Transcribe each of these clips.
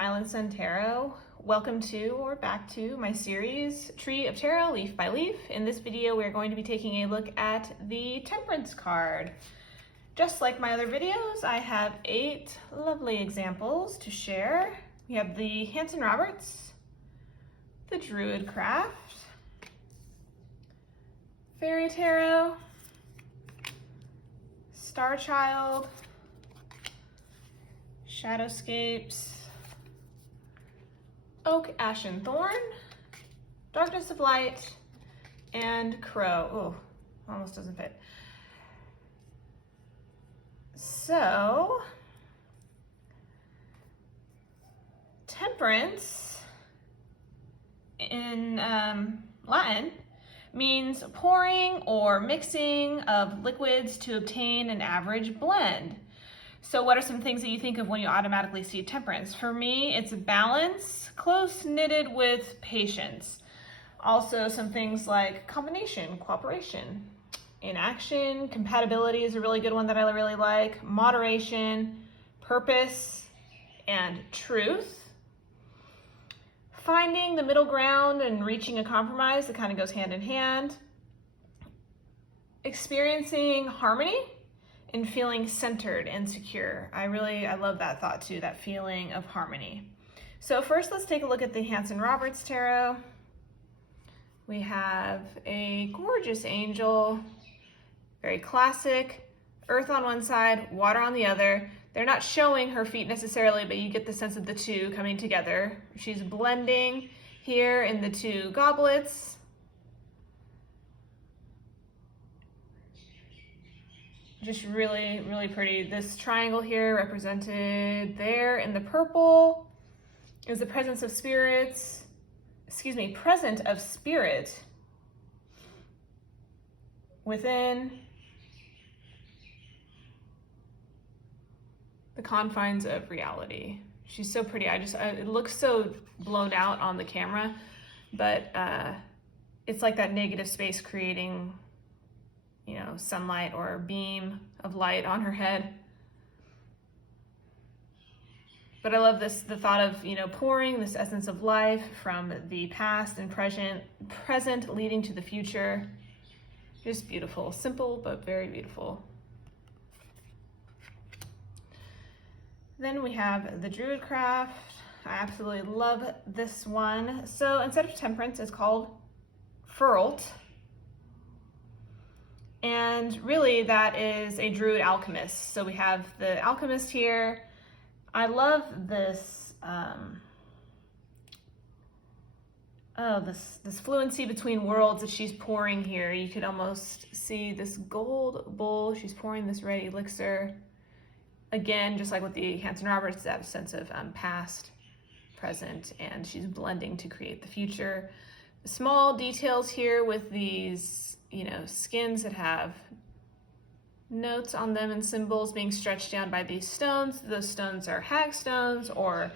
Island Sun Tarot. Welcome to or back to my series, Tree of Tarot, Leaf by Leaf. In this video, we're going to be taking a look at the Temperance card. Just like my other videos, I have 8 lovely examples to share. We have the Hansen Roberts, the DruidCraft, Fairy Tarot, Starchild, Shadowscapes, Oak, Ash, and Thorn, Darkness of Light, and Crow. Oh, almost doesn't fit. So, Temperance in Latin means pouring or mixing of liquids to obtain an average blend. So what are some things that you think of when you automatically see temperance? For me, it's balance, close knitted with patience. Also some things like combination, cooperation, inaction, compatibility is a really good one that I really like, moderation, purpose, and truth. Finding the middle ground and reaching a compromise that kind of goes hand in hand. Experiencing harmony and feeling centered and secure. I love that thought too, that feeling of harmony. So first, let's take a look at the Hansen Roberts Tarot. We have a gorgeous angel, very classic, earth on one side, water on the other. They're not showing her feet necessarily, but you get the sense of the two coming together. She's blending here in the 2 goblets. Just really, really pretty. This triangle here represented there in the purple is the presence of spirits, present of spirit within the confines of reality. She's so pretty. It looks so blown out on the camera, but it's like that negative space creating, sunlight or beam of light on her head. But I love the thought of, pouring this essence of life from the past and present leading to the future. Just beautiful, simple, but very beautiful. Then we have the DruidCraft. I absolutely love this one. So instead of Temperance, it's called Furlt. And really that is a Druid alchemist. So we have the alchemist here. I love this, this fluency between worlds that she's pouring here. You could almost see this gold bowl. She's pouring this red elixir. Again, just like with the Hansen Roberts, that sense of past, present, and she's blending to create the future. Small details here with these skins that have notes on them and symbols being stretched down by these stones. Those stones are hag stones or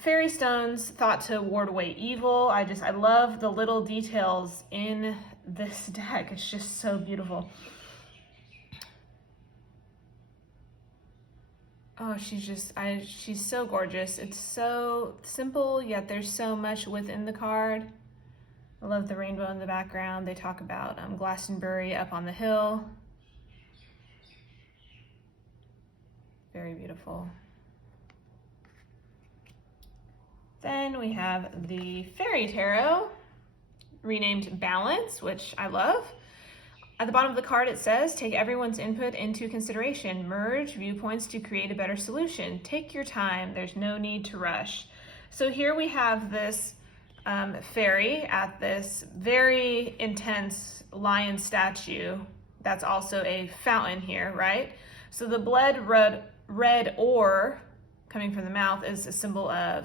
fairy stones thought to ward away evil. I love the little details in this deck. It's just so beautiful. Oh, she's so gorgeous. It's so simple, yet there's so much within the card. I love the rainbow in the background. They talk about Glastonbury up on the hill. Very beautiful. Then we have the Fairy Tarot, renamed Balance, which I love. At the bottom of the card it says, take everyone's input into consideration. Merge viewpoints to create a better solution. Take your time. There's no need to rush. So here we have this fairy at this very intense lion statue. That's also a fountain here, right? So the bled red ore coming from the mouth is a symbol of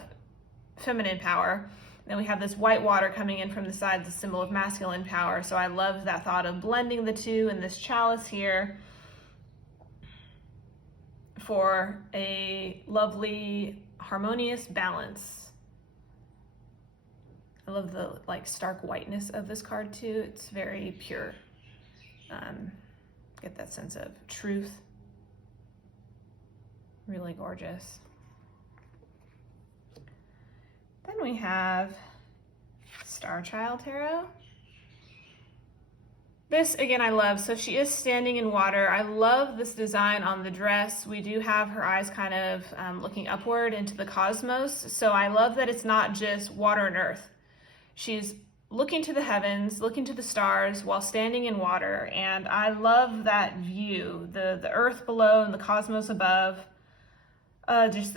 feminine power. Then we have this white water coming in from the sides, a symbol of masculine power. So I love that thought of blending the two in this chalice here for a lovely, harmonious balance. I love the stark whiteness of this card too. It's very pure. Get that sense of truth. Really gorgeous. Then we have Starchild Tarot. This, again, I love. So she is standing in water. I love this design on the dress. We do have her eyes kind of looking upward into the cosmos. So I love that it's not just water and earth. She's looking to the heavens, looking to the stars while standing in water. And I love that view, the earth below and the cosmos above. There's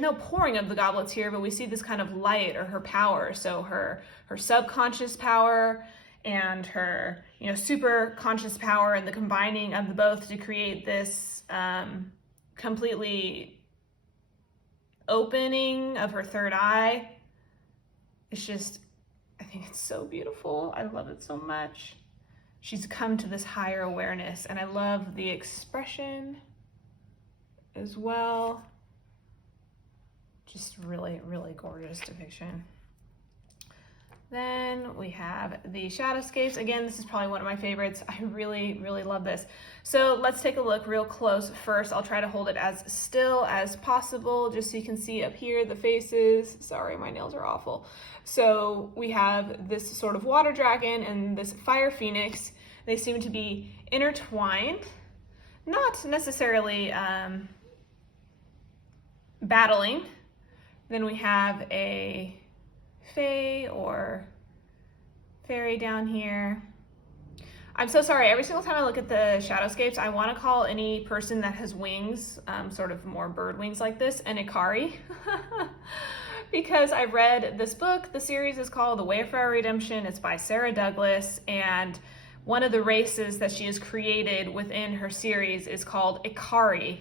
no pouring of the goblets here, but we see this kind of light, or her power. So her subconscious power and her, super conscious power, and the combining of the both to create this completely opening of her third eye. It's just, I think it's so beautiful. I love it so much. She's come to this higher awareness, and I love the expression as well. Just really, really gorgeous depiction. Then we have the Shadowscapes. Again, this is probably one of my favorites. I really, really love this. So let's take a look real close first. I'll try to hold it as still as possible, just so you can see up here the faces. Sorry, my nails are awful. So we have this sort of water dragon and this fire phoenix. They seem to be intertwined, not necessarily battling. Then we have a fae or fairy down here. I'm so sorry, every single time I look at the Shadowscapes, I want to call any person that has wings, sort of more bird wings like this, an Ikari. Because I read this book. The series is called The Wayfarer Redemption. It's by Sarah Douglas, and one of the races that she has created within her series is called Ikari.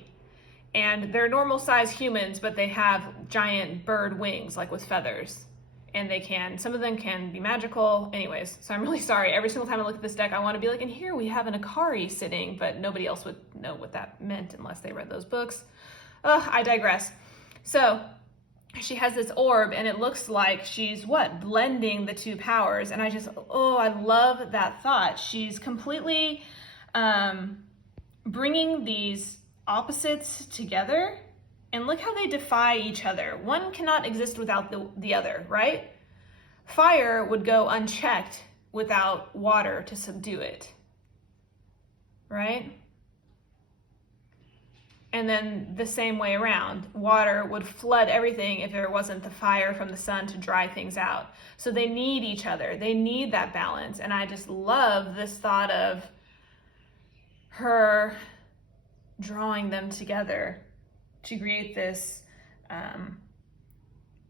And they're normal size humans, but they have giant bird wings, like with feathers. And some of them can be magical. Anyways, so I'm really sorry. Every single time I look at this deck, I want to be like, and here we have an Ikari sitting, but nobody else would know what that meant unless they read those books. I digress. So she has this orb, and it looks like she's blending the two powers. And I love that thought. She's completely bringing these opposites together, and look how they defy each other. One cannot exist without the other, right? Fire would go unchecked without water to subdue it, right? And then the same way around, water would flood everything if there wasn't the fire from the sun to dry things out. So they need each other. They need that balance. And I just love this thought of her drawing them together to create this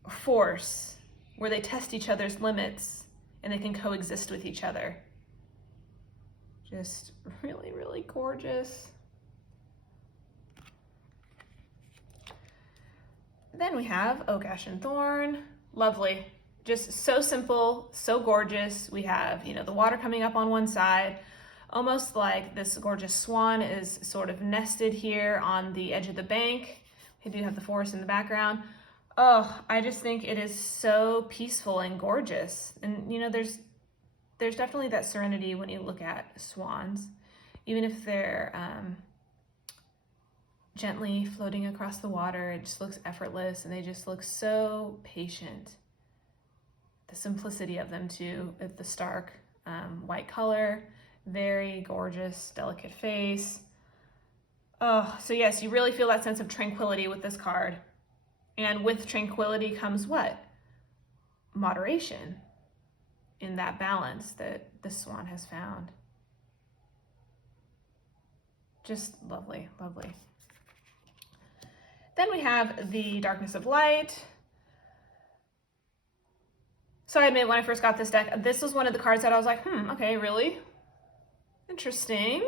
force where they test each other's limits and they can coexist with each other. Just really, really gorgeous. Then we have Oak, Ash, and Thorn. Lovely. Just so simple, so gorgeous. We have, the water coming up on one side, almost like this gorgeous swan is sort of nested here on the edge of the bank. We do have the forest in the background. Oh, I just think it is so peaceful and gorgeous. And there's definitely that serenity when you look at swans, even if they're gently floating across the water. It just looks effortless, and they just look so patient. The simplicity of them too, with the stark white color, very gorgeous, delicate face. Oh, so yes, you really feel that sense of tranquility with this card. And with tranquility comes what? Moderation in that balance that the swan has found. Just lovely, lovely. Then we have the Darkness of Light. So I admit, when I first got this deck, this was one of the cards that I was like, okay, really? Interesting.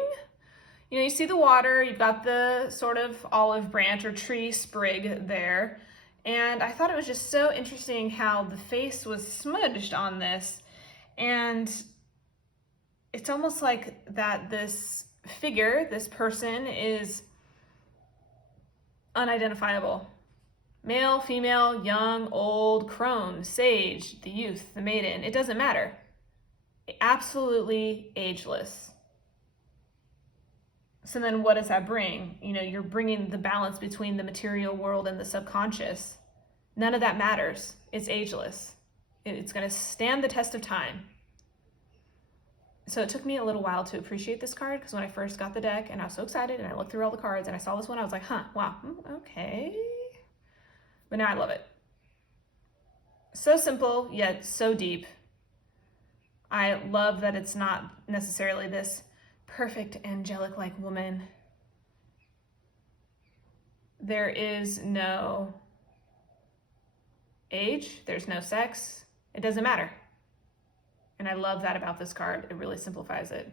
You see the water, you've got the sort of olive branch or tree sprig there. And I thought it was just so interesting how the face was smudged on this. And it's almost like that this figure, this person, is unidentifiable. Male, female, young, old, crone, sage, the youth, the maiden, it doesn't matter. Absolutely ageless. So then what does that bring? You're bringing the balance between the material world and the subconscious. None of that matters. It's ageless. It's going to stand the test of time. So it took me a little while to appreciate this card, because when I first got the deck and I was so excited and I looked through all the cards and I saw this one, I was like, huh, wow, okay. But now I love it. So simple, yet so deep. I love that it's not necessarily this perfect angelic-like woman. There is no age, there's no sex, it doesn't matter. And I love that about this card. It really simplifies it.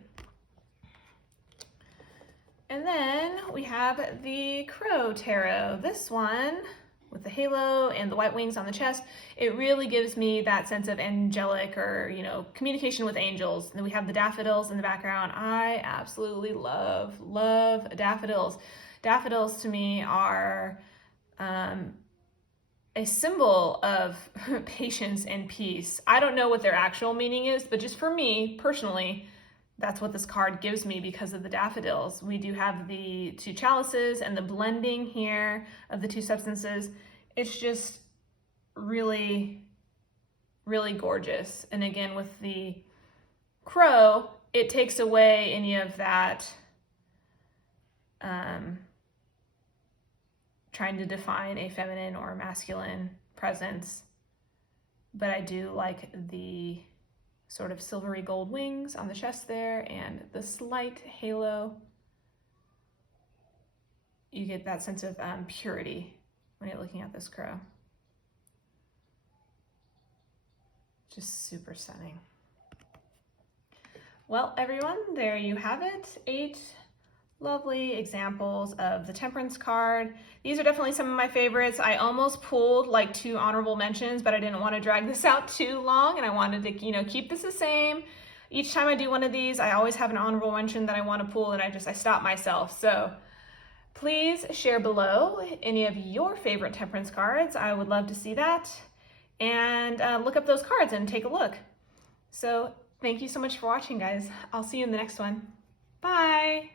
And then we have the Crow Tarot. This one, with the halo and the white wings on the chest, it really gives me that sense of angelic, or, you know, communication with angels. And then we have the daffodils in the background. I absolutely love daffodils. Daffodils to me are a symbol of patience and peace. I don't know what their actual meaning is, but just for me personally, that's what this card gives me because of the daffodils. We do have the two chalices and the blending here of the two substances. It's just really, really gorgeous. And again, with the crow, it takes away any of that trying to define a feminine or masculine presence. But I do like the sort of silvery gold wings on the chest there and the slight halo. You get that sense of purity when you're looking at this crow. Just super stunning. Well, everyone, there you have it. 8 lovely examples of the Temperance card. These are definitely some of my favorites. I almost pulled like 2 honorable mentions, but I didn't want to drag this out too long, and I wanted to, you know, keep this the same. Each time I do one of these, I always have an honorable mention that I want to pull, and I stop myself. So please share below any of your favorite Temperance cards. I would love to see that. And look up those cards and take a look. So thank you so much for watching, guys. I'll see you in the next one. Bye.